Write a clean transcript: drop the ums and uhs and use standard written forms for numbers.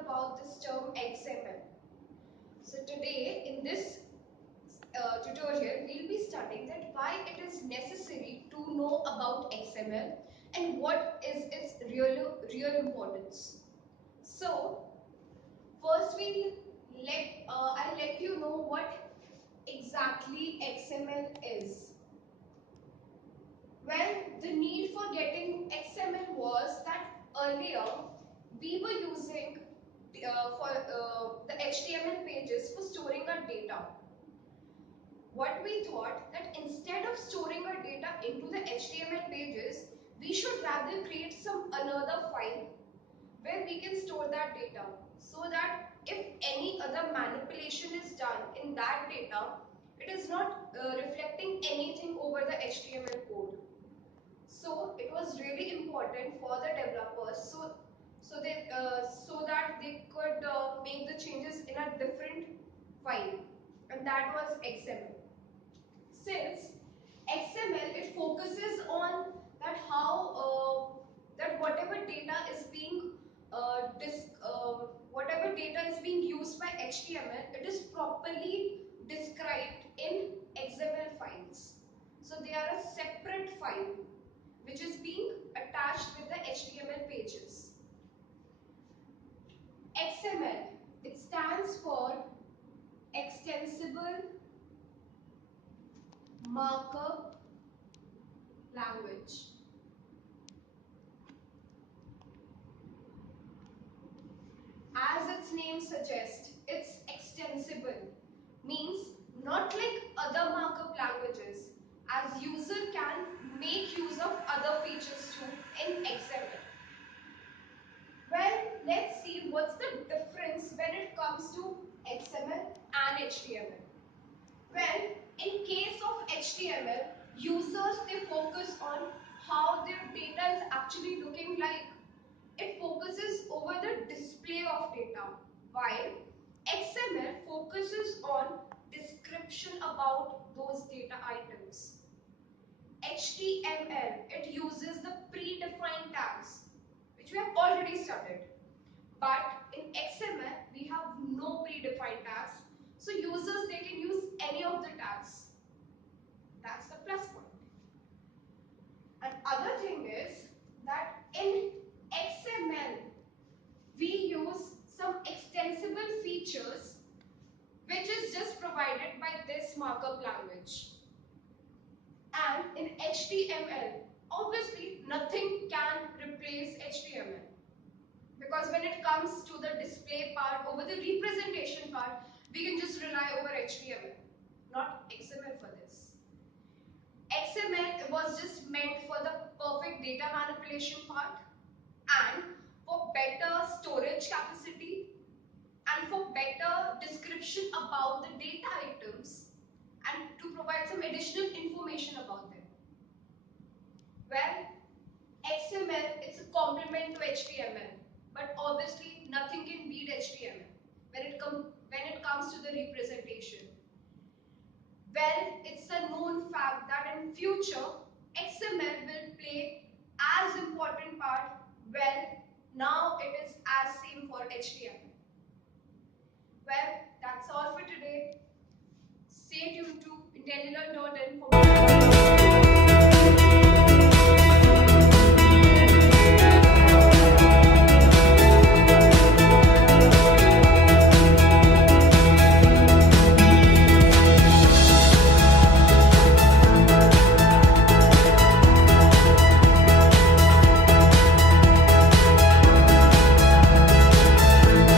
about this term XML. So today in this tutorial we'll be studying that why it is necessary to know about XML and what is its real importance. So first I'll let you know what exactly XML is. Well, the need for getting XML was that earlier we were using the HTML pages for storing our data. What we thought that instead of storing our data into the HTML pages, we should rather create some another file where we can store that data, so that if any other manipulation is done in that data, it is not reflecting anything over the HTML code. So it was really important for the developers so that they could make the changes in a different file, and that was XML. Since XML, it focuses on that that whatever data is being used by HTML, it is properly described in XML files. So they are a separate file which is being attached with the HTML pages. XML, it stands for Extensible Markup Language. As its name suggests, it's extensible, means not like other markup languages, as user can make use of other features too in XML. Well, let's see what's the difference when it comes to XML and HTML. Well, in case of HTML, users, they focus on how their data is actually looking like. It focuses over the display of data, while XML focuses on description about those data items. HTML, it uses the predefined tags, which we have already studied. But in XML, we have no predefined tags. So users, they can use any of the tags. That's the plus point. Another thing is that in XML, we use some extensible features which is just provided by this markup language. And in HTML, obviously nothing can replace HTML, because when it comes to the display part, over the representation part, we can just rely over HTML, not XML for this. XML was just meant for the perfect data manipulation part, and for better storage capacity, and for better description about the data items, and to provide some additional information about them. Well, XML, it's a complement to HTML, but obviously nothing can beat HTML when it comes to the representation. Well, it's a known fact that in future XML will play as important part. Well, now it is as same for HTML. Well, that's all for today. Stay tuned to IntelliLearn.in for